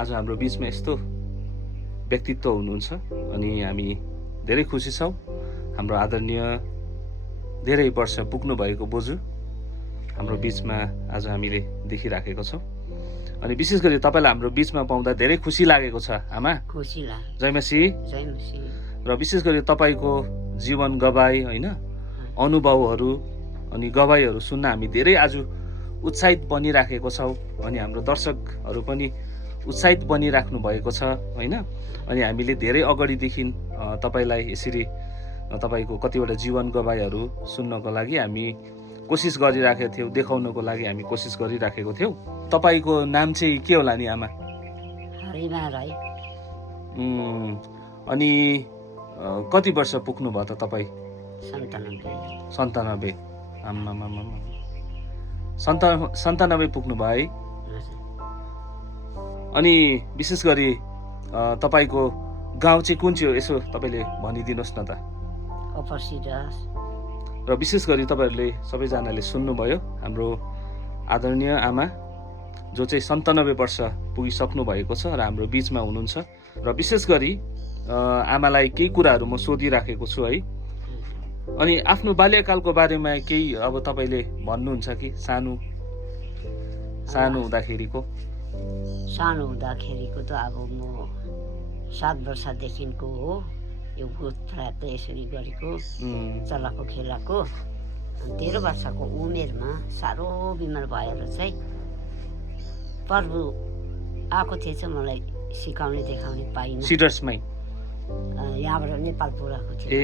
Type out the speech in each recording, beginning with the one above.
आज हाम्रो बिचमा यस्तो व्यक्तित्व हुनुहुन्छ अनि हामी धेरै खुसी छौँ। हाम्रो आदरणीय धेरै वर्ष पुग्नु भएको बोजू हाम्रो बिचमा आज हामीले देखिराखेको छौँ अनि विशेष गरी तपाईँलाई हाम्रो बिचमा पाउँदा धेरै खुसी लागेको छ। आमा खुसी लाग्यो। जय मसी। जय मसी। र विशेष गरी तपाईँको जीवन गवाई होइन अनुभवहरू अनि गवाईहरू सुन्न हामी धेरै आज उत्साहित बनिराखेको छौँ अनि हाम्रो दर्शकहरू पनि उत्साहित बनिराख्नु भएको छ होइन। अनि हामीले धेरै अगाडिदेखि तपाईँलाई यसरी तपाईँको कतिवटा जीवन गवाईहरू सुन्नको लागि हामी कोसिस गरिराखेको थियौँ, देखाउनको लागि हामी कोसिस गरिराखेको थियौँ। तपाईँको नाम चाहिँ के होला नि आमा? हरिमा राई। अनि कति वर्ष पुग्नुभयो त तपाईँ? 97। आम्मा 97 पुग्नुभयो है। अनि विशेष गरी तपाईँको गाउँ चाहिँ कुन चाहिँ हो यसो तपाईँले भनिदिनुहोस् न त। अपर्सिडस। र विशेष गरी तपाईँहरूले सबैजनाले सुन्नुभयो हाम्रो आदरणीय आमा जो चाहिँ 97 वर्ष पुगिसक्नु भएको छ र हाम्रो बिचमा हुनुहुन्छ। र विशेष गरी आमालाई केही कुराहरू म सोधिराखेको छु है। अनि आफ्नो बाल्यकालको बारेमा केही अब तपाईँले भन्नुहुन्छ कि सानो हुँदाखेरिको? सानो हुँदाखेरिको त अब म 7 वर्षदेखिको हो यो भूत फ्याट्दै यसरी गरेको चलाको खेलाको। 13 वर्षको उमेरमा साह्रो बिमार भएर चाहिँ प्रभु आएको थिएछ मलाई सिकाउने देखाउने पाइनँ। सिडर्समै यहाँबाट नेपाल पुऱ्याएको थियो।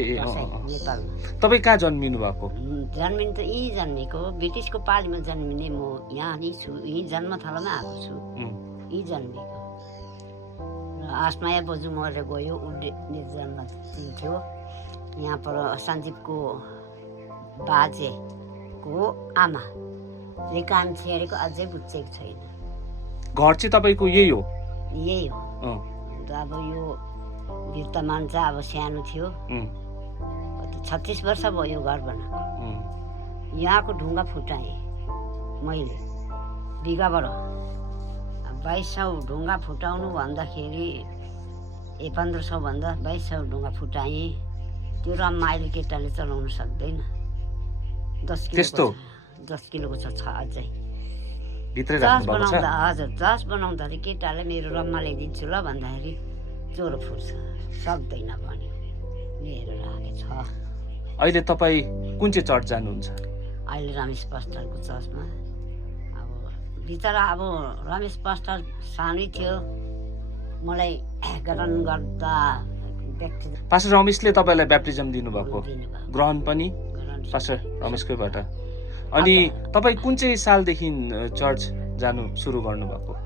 नेपालमा। तपाईँ कहाँ जन्मिनु भएको? जन्मिनु त यहीँ जन्मेको, ब्रिटिसको पालीमा जन्मिने म यहाँ नै छु, यहीँ जन्मथलोमा आएको छु, यहीँ जन्मेको। र आसमाया बोजू मरेर गयो, उसले जन्म दिन्थ्यो। यहाँ पर सञ्जीवको बाजेको आमाले कान छेडेको अझै बुझेको छैन। घर चाहिँ तपाईँको यही हो? यही हो। अब यो वीरतमान चाहिँ अब सानो थियो, 36 वर्ष भयो घर बनाएको। यहाँको ढुङ्गा फुटाएँ मैले बिगाबाट। 2200 ढुङ्गा फुटाउनु भन्दाखेरि 1500 भन्दा 2200 ढुङ्गा फुटाएँ। त्यो रममा अहिले केटाले चलाउनु सक्दैन। 10 किलोको छ अझै। हजुर 10 बनाउँदाखेरि केटाले मेरो रममा ल्याइदिन्छु ल भन्दाखेरि ज्वरो फुट्छ, सक्दैन भन्यो, लिएर राखेको छ। अहिले तपाईँ कुन चाहिँ चर्च जानुहुन्छ? अहिले रमेश पास्टरको चर्चमा। अब बिचरा अब रमेश पास्टर सानै थियो, मलाई ग्रहण गर्दा पास्टर रमेशले तपाईँलाई ब्याप्टिजम दिनुभएको, ग्रहण पनि पास्टर रमेशकैबाट। अनि तपाईँ कुन चाहिँ सालदेखि चर्च जानु सुरु गर्नुभएको?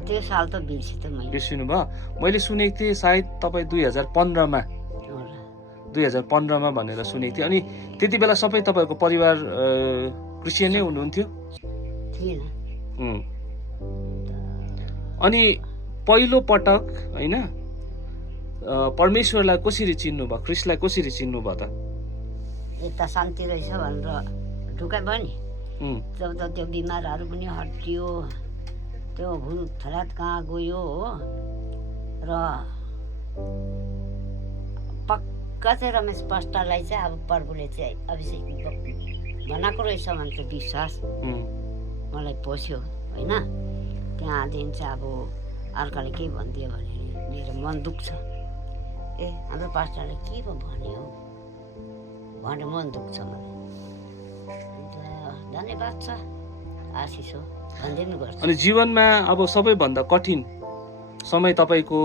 त्यो साल त बिर्सिनु भयो। मैले सुनेको थिएँ सायद तपाईँ 2015मा भनेर सुनेको थिएँ। अनि त्यति बेला सबै तपाईँहरूको परिवार क्रिस्चियनै हुनुहुन्थ्यो? अनि पहिलो पटक होइन परमेश्वरलाई कसरी चिन्नुभयो, ख्रिस्टलाई कसरी चिन्नुभयो त? यता शान्ति रहेछ भनेर ढुकाइ भयो नि। जब त त्यो बिमारहरू पनि हटियो, त्यो भुल फरात कहाँ गयो हो। र पक्का चाहिँ रमेश पास्टरलाई चाहिँ अब प्रभुले चाहिँ अभिषेक बनाएको रहेछ भने चाहिँ विश्वास मलाई पस्यो होइन। त्यहाँदेखि चाहिँ अब अर्काले केही भनिदियो भने मेरो मन दुख्छ। हाम्रो पास्टरले के पो भन्यो भनेर मन दुख्छ मलाई। धन्यवाद छ, आशिष हो, भनिदिनु पर्छ। अनि जीवनमा अब सबैभन्दा कठिन समय तपाईँको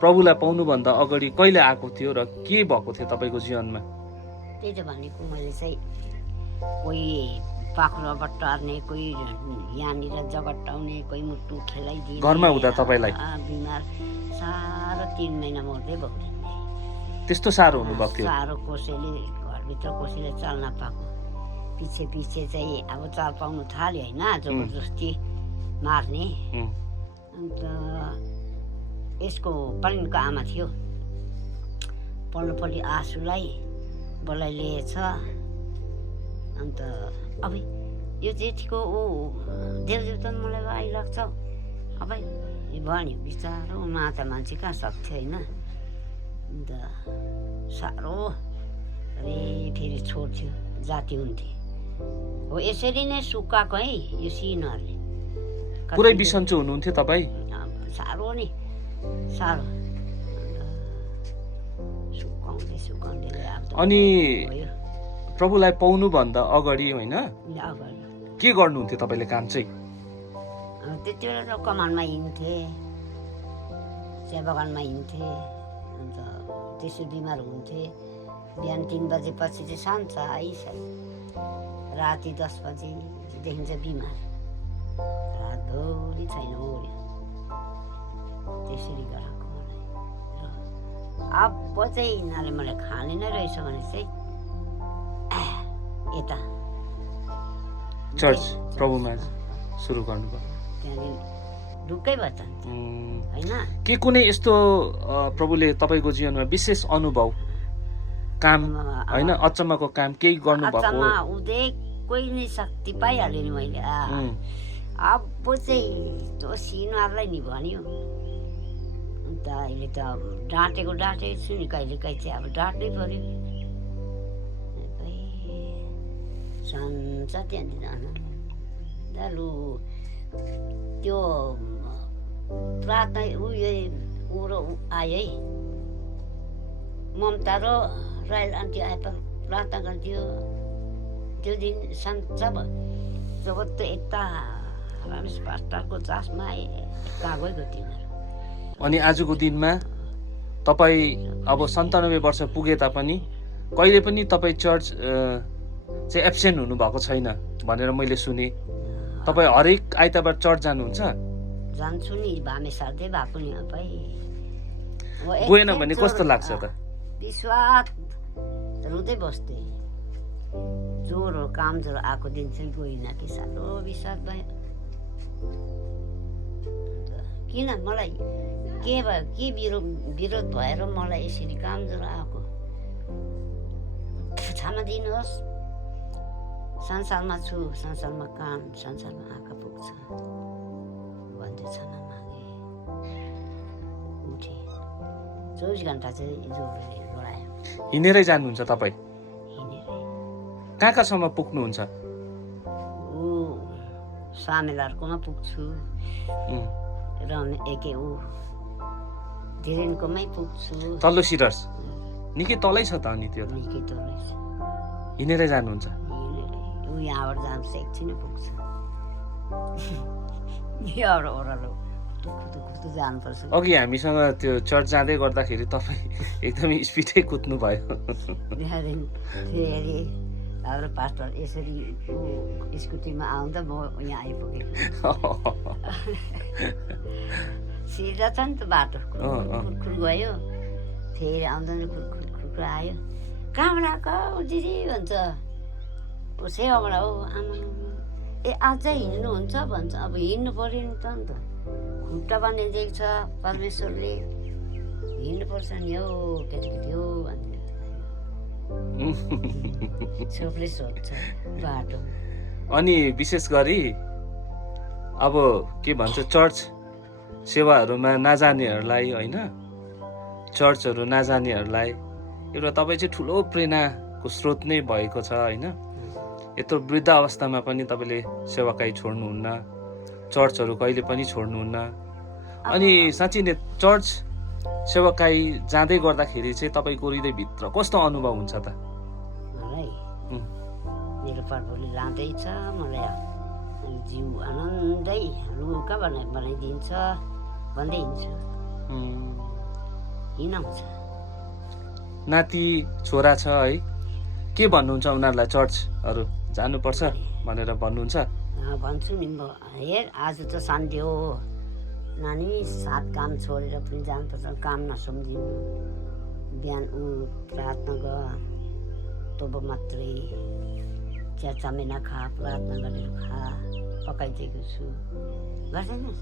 प्रभुलाई पाउनुभन्दा अगाडि कहिले आएको थियो र के भएको थियो तपाईँको जीवनमा? त्यही त भनेको मैले चाहिँ कोही पाखुरा बट्टार्ने, कोही यहाँनिर जगट्टाउने, कोही मुटु खेलाइदिने। घरमा हुँदा तपाईँलाई बिमार साह्रो 3 महिना मर्दै भयो। त्यस्तो साह्रो हुनुभएको थियो? साह्रो, कसैले घरभित्र कसैले चल्न पाएको। पछि चाहिँ अब चाल पाउनु थाल्यो होइन, जबरजस्ती मार्ने। अन्त यसको पलिनको आमा थियो, पल्लोपल्ली आँसुलाई बोलाइ लिएछ। अन्त अब यो जेठीको ऊ देउदेउ त मलाई आइलाग्छ अब भन्यो बिचरा ऊ माता मान्छे कहाँ सक्थ्यो होइन अन्त साह्रो अरे फेरि छोड्थ्यो जाति हुन्थे हो यसरी नै सुकाएको है यो सिनहरूले पुरै बिसन्चो हुनुहुन्थ्यो तपाईँ साह्रो नि साह्रो सुकाउँदै सुकाउँदै अनि प्रभुलाई पाउनुभन्दा अगाडि होइन अगाडि के गर्नुहुन्थ्यो तपाईँले काम चाहिँ त्यति बेला त कमानमा हिँड्थेँ चिया बगानमा हिँड्थेँ अन्त त्यसै बिमार हुन्थेँ बिहान 3 बजेपछि चाहिँ शान्त आइसक्यो राति 10 बजीदेखि चाहिँ बिमार रातभरि छैन ओर्यो त्यसरी गराएको मलाई अब चाहिँ यिनीहरूले मलाई खाने नै रहेछ भने चाहिँ यता चर्च प्रभुमा सुरु गर्नुभयो त्यहाँदेखि ढुक्कै भयो त होइन के कुनै यस्तो प्रभुले तपाईँको जीवनमा विशेष अनुभव काम होइन अचम्मको काम केही गर्नुभएको उदय कोही नै शक्ति पाइहाल्यो नि मैले अब चाहिँ त्यो सिनहरूलाई नि भन्यो अन्त अहिले त डाँटेको छु नि कहिलेकाहीँ चाहिँ अब डाँट्नै पर्यो सन्छ त्यहाँनिर लु त्यो प्रार्थना ऊ आयो है ममता र रायल आन्टी आए प्रार्थना गर्थ्यो त्यो दिन सन्च भयो जब त्यो यता रमेश पास्टरको चासमा आए कहाँ गएको तिनीहरू अनि आजको दिनमा तपाईँ अब 97 वर्ष पुगे तापनि कहिले पनि तपाईँ चर्च चाहिँ एब्सेन्ट हुनुभएको छैन भनेर मैले सुने तपाईँ हरेक आइतबार चर्च जानुहुन्छ जान्छु नि भामे साध्यै भएको नि गएन भने कस्तो लाग्छ त विश्वास रुँदै बस्थे ज्वरो काम ज्वरो आएको दिन चाहिँ गइनँ कि साह्रो विश्वास भयो किन मलाई के भयो के विरोध भएर मलाई यसरी काम ज्वरो आएको क्षमा दिनुहोस् संसारमा छु संसारमा कान संसारमा आँखा पुग्छ भन्दै क्षमा मागे उठे 24 घन्टा चाहिँ ज्वरोले लडायो हिँडेरै जानुहुन्छ तपाईँ हिँडेरै कहाँ कहाँसम्म पुग्नुहुन्छ ऊ सामेलारकोमा पुग्छु र एके ऊ धेरैनकोमै पुग्छु तल्लो सिरस निकै तलै छ त अनि त्यो त निकै तलै छ हिँडेरै जानुहुन्छ ऊ यहाँबाट जानु एकछिनै पुग्छ यहाँबाट ओह्रालो कुद्दु जानुपर्छ अघि हामीसँग त्यो चर्च जाँदै गर्दाखेरि तपाईँ एकदमै स्पिडै कुद्नु भयो त्यहाँदेखि फेरि हाम्रो पास्टर यसरी स्कुटीमा आउँदा म यहाँ आइपुगेको सिधा छ नि त बाटो खुर्खुर गयो फेरि आउँदा खुर्खुर आयो कहाँबाट आएको दिदी भन्छ सेवाबाट हो आमा ए अझै हिँड्नुहुन्छ भन्छ अब हिँड्नु पऱ्यो नि त अन्त खुट्टा बाँधिदिएको छ परमेश्वरले हिँड्नुपर्छ नि हौ केटाकेटी हो भन्थ्यो सबले सोध्छ बाटो अनि विशेष गरी अब के भन्छ चर्च सेवाहरूमा नजानेहरूलाई होइन चर्चहरू नजानेहरूलाई एउटा तपाईँ चाहिँ ठुलो प्रेरणाको स्रोत नै भएको छ होइन यत्रो वृद्ध अवस्थामा पनि तपाईँले सेवाकाई छोड्नुहुन्न चर्चहरू कहिले पनि छोड्नुहुन्न अनि साँच्चै नै चर्च सेवाकाई जाँदै गर्दाखेरि चाहिँ तपाईँको हृदयभित्र कस्तो अनुभव हुन्छ त मलाई मेरो प्रभुले लाँदैछ मलाई जिउ आनन्दै लुका बनाइदिन्छ भन्दै हिँड्छु हिँडाउँछ नाति छोरा छ है के भन्नुहुन्छ उनीहरूलाई चर्चहरू जानुपर्छ भनेर भन्नुहुन्छ भन्छु नि म हेर आज त सन्डे हो नानी 7 काम छोडेर पनि जानुपर्छ काम नसम्झिनु बिहान प्रार्थना गर तब मात्रै चिया चमेना खा प्रार्थना गरेर खा पकाइदिएको छु गर्दैनस्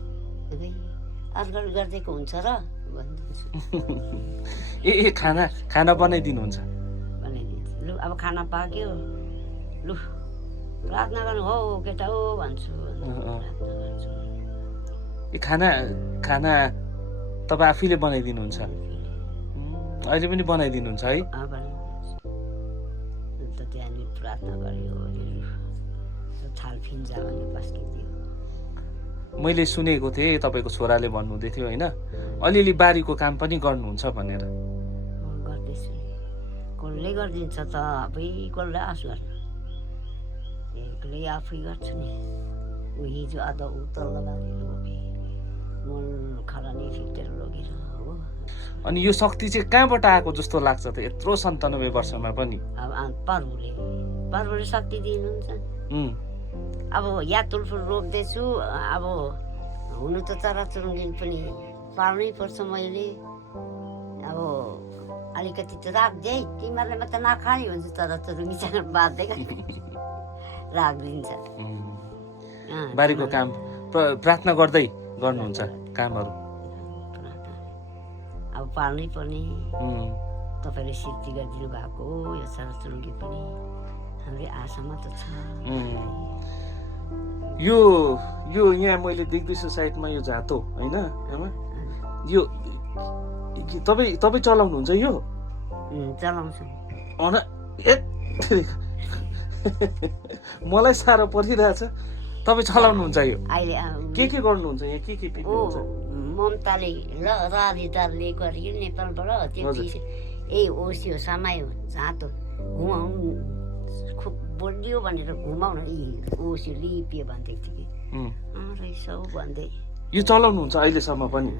अर्को गरिदिएको हुन्छ र भनिदिन्छु खाना बनाइदिनुहुन्छ बनाइदिन्छु लु अब खाना पाक्यो लु प्रार्थना गर्नु हो केटा हो भन्छु प्रार्थना गर्छु यो खाना खाना तपाईँ आफैले बनाइदिनुहुन्छ अहिले पनि बनाइदिनुहुन्छ है अन्त त्यहाँनिर प्रार्थना गऱ्यो थाल फिन्जा भने पस्किदियो मैले सुनेको थिएँ तपाईँको छोराले भन्नुहुँदै थियो होइन अलिअलि बारीको काम पनि गर्नुहुन्छ भनेर गर्दैछु कसले गरिदिन्छ त आफै कसले आस गर्नु एक्लै आफै गर्छु नि ऊ हिजो आधा उतल्लो बारी लोगे मन खरानी फिटेर लगेर हो अनि यो शक्ति चाहिँ कहाँबाट आएको जस्तो लाग्छ त यत्रो 97 वर्षमा पनि अब प्रभुले शक्ति दिनुहुन्छ अब या तुलफुल रोप्दैछु अब हुनु त चराचुरुङ्गी पनि पाल्नै पर्छ मैले अब अलिकति त राख्दै तिमीहरूले मात्र नखाने हुन्छ चराचुरुङ्गीसँग बाँध्दै राखिदिन्छ बारीको काम प्रार्थना गर्दै गर्नुहुन्छ कामहरू अब पाल्नै पर्ने तपाईँले सिद्धि गरिदिनु भएको यो चराचुरुङ्गी पनि हाम्रै आशामा त छ यो यहाँ मैले देख्दैछु साइडमा यो जातो होइन यो तपाईँ चलाउनुहुन्छ यो चलाउँछु मलाई साह्रो परिरहेछ तपाईँ चलाउनुहुन्छ यो अहिले के गर्नुहुन्छ यहाँ के पिक्नुहुन्छ ममताले राधिताले गरी नेपालबाट त्यो यही ओसियो समायो जाँतो घुमाउनु खुब बोलियो भनेर घुमाउनु ओसियो लिपियो भन्दैको थियो कि रहेछ भन्दै यो चलाउनुहुन्छ अहिलेसम्म पनि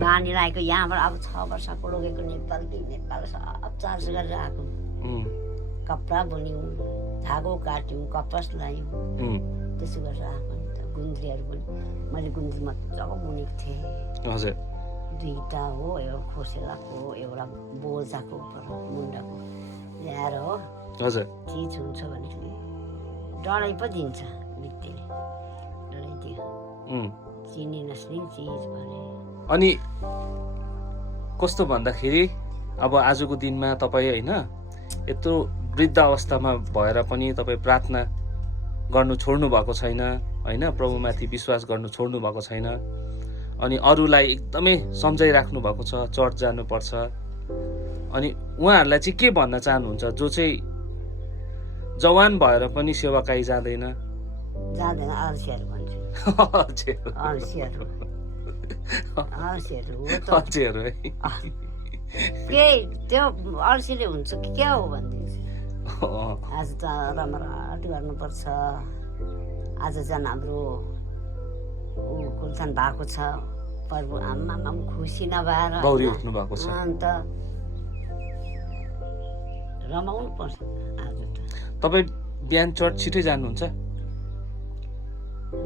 बानी लागेको यहाँबाट अब 6 वर्षको लगेको नेपाल सब चार्ज गरेर आएको कपडा बुन्यौँ धागो काट्यौँ कपास लायौँ त्यसो गरेर आएको नि त गुन्द्रीहरू पनि मैले गुन्द्री मजाको बुनेको थिएँ हजुर 2टा हो एउटा खोसेलाको एउटा बोजाको मुन्डाको ल्याएर हो हजुर चिज हुन्छ भने डढाइ पो दिन्छ बित्तीले डढाइदियो चिनी नस्ने चिज भने अनि कस्तो भन्दाखेरि अब आजको दिनमा तपाईँ होइन यत्रो वृद्ध अवस्थामा भएर पनि तपाईँ प्रार्थना गर्नु छोड्नु भएको छैन होइन प्रभुमाथि विश्वास गर्नु छोड्नु भएको छैन अनि अरूलाई एकदमै सम्झाइराख्नु भएको छ चर्च जानुपर्छ अनि उहाँहरूलाई चाहिँ के भन्न चाहनुहुन्छ जो चाहिँ जवान भएर पनि सेवाकाई जाँदैन अल्छिहरू भन्छु अल्छिहरू है के त्यो अल्छीले हुन्छ कि क्या हो भनिदिन्छु आज त रमाट गर्नुपर्छ आज झन् हाम्रो कुलथान भएको छ प्रभु आमामा खुसी नभएर उठ्नु भएको छ अन्त रमाउनु पर्छ आज त तपाईँ बिहान चर्च छिटै जानुहुन्छ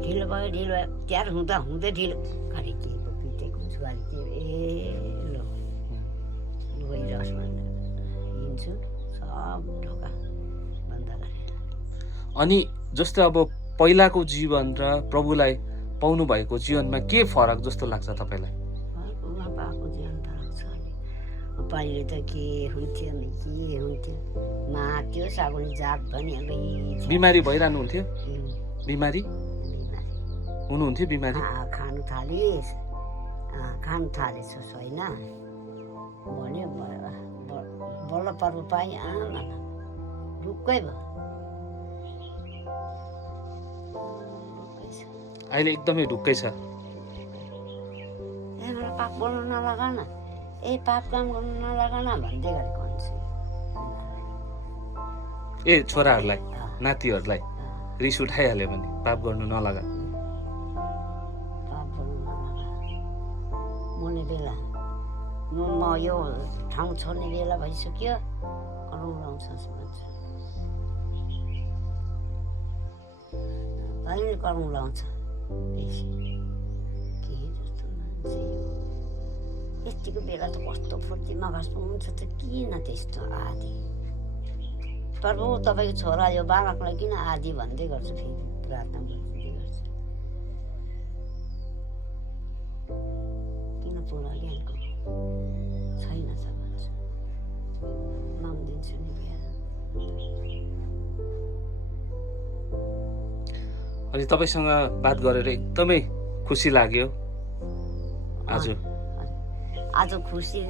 ढिलो भयो तयार हुँदै ढिलो घरि के पिटेको छु घरि के हिँड्छु सब ढोका बन्द गरेर अनि जस्तै अब पहिलाको जीवन र प्रभुलाई पाउनु भएको जीवनमा के फरक जस्तो लाग्छ तपाईँलाई पाएको जीवन फरक छ नि पहिले त के हुन्थ्यो माथ्यो साबुन जात पनि अब बिमारी भइरहनु हुन्थ्यो बिमारी हुनुहुन्थ्यो बिमारी खानु थालेछु होइन भन्यो बल्ल पर्व पाएँ आमा ढुक्कै भयो अहिले एकदमै ढुक्कै छ मलाई पाप बोल्नु नलगान पाप काम गर्नु नलगान भन्दै गरेको हुन्छु छोराहरूलाई नातिहरूलाई रिस उठाइहाल्यो भने पाप गर्नु नलगा पाप गर्नु नलगा मोर्ने बेला म यो ठाउँ छोड्ने बेला भइसक्यो कलौँ लाउँछ भन्छ कहिले कलौँ लाउँछ बेसी के जस्तो मान्छे यतिको बेला त कस्तो फुर्तीमा घाँस हुन्छ त किन त्यस्तो आदि प्रभु तपाईँको छोरा यो बालकलाई किन आदि भन्दै गर्छु फेरि प्रार्थना गर्दै गर्छु किन पुरा ज्ञानको छैन छ भन्छ माग्दिन्छु नि बिहा अनि तपाईँसँग बात गरेर एकदमै खुसी लाग्यो आज। आज खुसी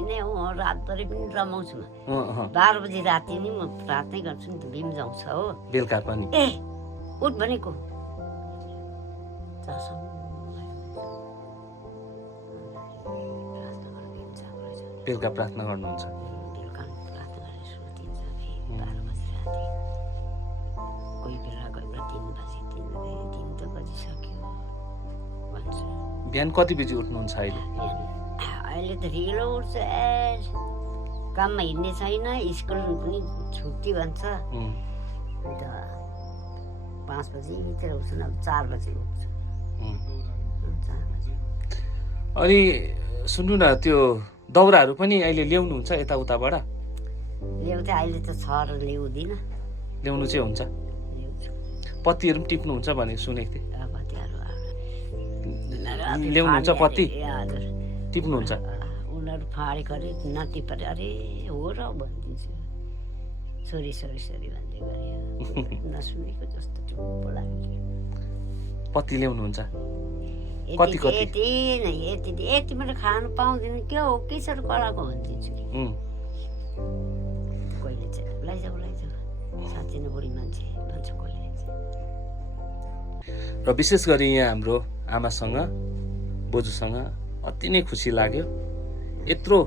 नै हो, रातभरि पनि रमाउँछु म। 12 बजी राति नि म प्रार्थना गर्छु नि त, बिम जाउँछ हो, बेलुका पनि। ए उठ भनेको बेलुका प्रार्थना गर्नुहुन्छ? बेलुका प्रार्थना गरेर सुतिन्छ 12 बजी राति, कोही बेला 3 बजी 3 त बजिसक्यो भन्छ। बिहान कति बजी उठ्नुहुन्छ अहिले? अहिले त ढिलो उठ्छ, काममा हिँड्ने छैन, स्कुल पनि छुट्टी भन्छ, अन्त 5 बजीतिर उठ्छु, अब 4 बजी उठ्छु। अनि सुन्नु न, त्यो दाउराहरू पनि अहिले ल्याउनुहुन्छ यताउताबाट? ल्याउँथे, अहिले त छ र ल्याउँदिनँ। ल्याउनु चाहिँ हुन्छ? पत्तीहरू पनि टिप्नुहुन्छ भने सुनेको थिएँ। ल्याउनुहुन्छ पत्ती? टिप्नुहुन्छ? उनीहरू फाडेको अरे नटिपेर, अरे हो र भनिदिन्छु, सोरी भन्दै गरे, नसुनेको जस्तो चुप्पो लाग्यो। पत्ती ल्याउनुहुन्छ? यति मात्रै खानु पाउँदैन, के हो केसरी कराएको भनिदिन्छु कि। कहिले चाहिँ लैजाऊ साँच्चै नै बुढी मान्छे भन्छ कहिले चाहिँ। र विशेष गरी यहाँ हाम्रो आमासँग बोजूसँग अति नै खुसी लाग्यो। यत्रो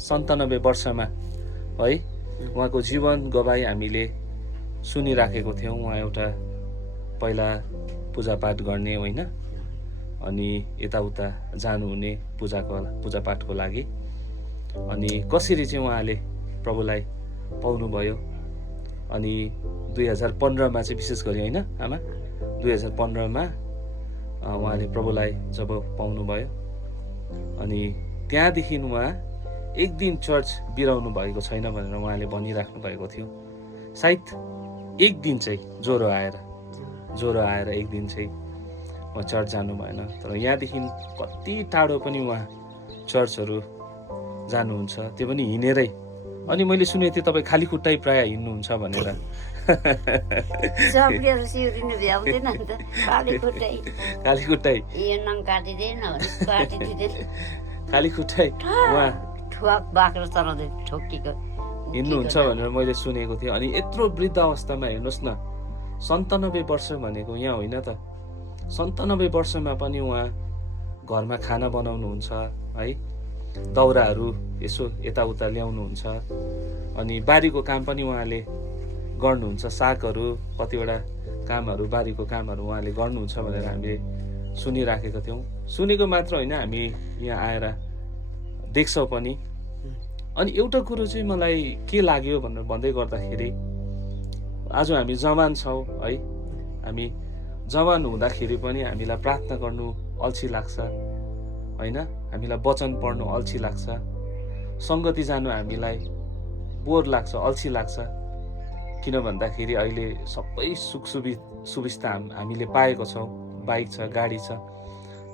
97 वर्षमा है उहाँको जीवन गवाई हामीले सुनिराखेको थियौँ। उहाँ एउटा पहिला पूजापाठ गर्ने होइन, अनि यताउता जानुहुने पूजापाठको लागि, अनि कसरी चाहिँ उहाँले प्रभुलाई पाउनुभयो। अनि 2015मा चाहिँ विशेष गरी होइन आमा, 2015मा उहाँले प्रभुलाई जब पाउनुभयो, अनि त्यहाँदेखि उहाँ एक दिन चर्च बिराउनु भएको छैन भनेर उहाँले भनिराख्नु भएको थियो। सायद एक दिन चाहिँ ज्वरो आएर एक दिन चाहिँ उहाँ चर्च जानु भएन, तर यहाँदेखि कति टाढो पनि उहाँ चर्चहरू जानुहुन्छ, त्यो पनि हिँडेरै। अनि मैले सुनेको थिएँ तपाईँ खाली खुट्टै प्रायः हिँड्नुहुन्छ भनेर। खाली खुट्टै उहाँ हिँड्नुहुन्छ भनेर मैले सुनेको थिएँ। अनि यत्रो वृद्ध अवस्थामा हेर्नुहोस् न, 97 वर्ष भनेको यहाँ होइन त, 97 वर्षमा पनि उहाँ घरमा खाना बनाउनुहुन्छ है, दाउराहरू यसो यताउता ल्याउनुहुन्छ, अनि बारीको काम पनि उहाँले गर्नुहुन्छ, सागहरू कतिवटा कामहरू बारीको कामहरू उहाँले गर्नुहुन्छ भनेर हामीले सुनिराखेका थियौँ। सुनेको मात्र होइन, हामी यहाँ आएर देख्छौँ पनि। अनि एउटा कुरो चाहिँ मलाई के लाग्यो भनेर भन्दै गर्दाखेरि, आज हामी जवान छौँ है, हामी जवान हुँदाखेरि पनि हामीलाई प्रार्थना गर्नु अल्छी लाग्छ होइन, हामीलाई वचन पढ्नु अल्छी लाग्छ, सङ्गति जानु हामीलाई बोर लाग्छ, अल्छी लाग्छ। किन भन्दाखेरि अहिले सबै सुविस्ता हामीले पाएको छौँ, बाइक छ, गाडी छ,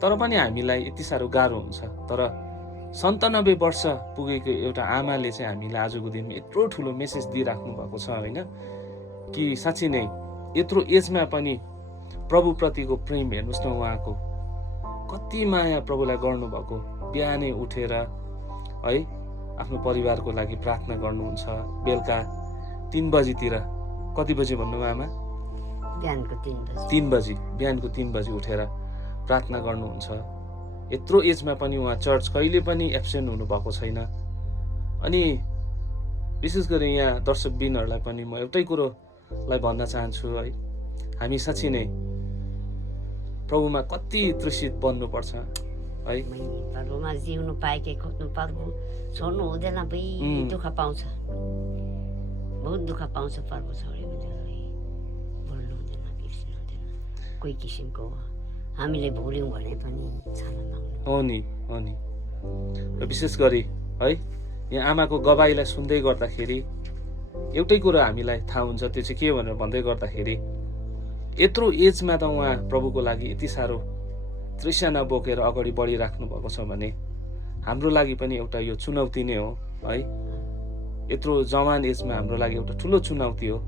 तर पनि हामीलाई यति साह्रो गाह्रो हुन्छ। तर 97 वर्ष पुगेको एउटा आमाले चाहिँ हामीलाई आजको दिनमा यत्रो ठुलो मेसेज दिइराख्नु भएको छ होइन, कि साँच्चै नै यत्रो एजमा पनि प्रभुप्रतिको प्रेम हेर्नुहोस् न, उहाँको कति माया प्रभुलाई गर्नुभएको। बिहानै उठेर है आफ्नो परिवारको लागि प्रार्थना गर्नुहुन्छ, बेलुका 3 बजीतिर, कति बजी भन्नु आमा? बिहानको 3 बजी उठेर प्रार्थना गर्नुहुन्छ। यत्रो एजमा पनि उहाँ चर्च कहिले पनि एब्सेन्ट हुनुभएको छैन। अनि विशेष गरी यहाँ दर्शकबिनहरूलाई पनि म एउटै कुरोलाई भन्न चाहन्छु है, हामी साँच्चै नै प्रभुमा कति तृषित बन्नुपर्छ है, प्रभुमा जिउनु पाएकै खोज्नु, प्रभु छोड्नु हुँदैन, दुःख पाउँछ, बहुत दुःख पाउँछ प्रभु छोड्यो भने, बोल्नु हुँदैन, बिर्सिनु हुँदैन, कोही किसिमको हामीले भुल्यौँ भने पनि क्षमा माग्नु हो नि। र विशेष गरी है यहाँ आमाको गवाईलाई सुन्दै गर्दाखेरि एउटै कुरा हामीलाई थाहा हुन्छ, त्यो चाहिँ के भनेर भन्दै गर्दाखेरि, यत्रो एजमा त उहाँ प्रभुको लागि यति साह्रो तृष्णा बोकेर अगाडि बढिराख्नु भएको छ भने हाम्रो लागि पनि एउटा यो चुनौती नै हो है। यत्रो जवान एजमा हाम्रो लागि एउटा ठुलो चुनौती हो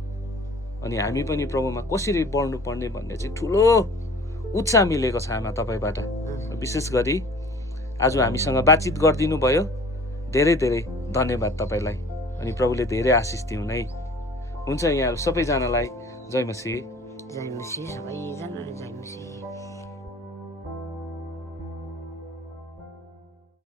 अनि हामी पनि प्रभुमा कसरी बढ्नुपर्ने भन्ने चाहिँ ठुलो उत्साह मिलेको छ आमा तपाईँबाट। विशेष गरी आज हामीसँग बातचित गरिदिनु भयो, धेरै धेरै धन्यवाद तपाईँलाई। अनि प्रभुले धेरै आशिष दिउन् है। हुन्छ, यहाँहरू सबैजनालाई जय मसीह। जय मसीह, सबैजनालाई जय मसीह।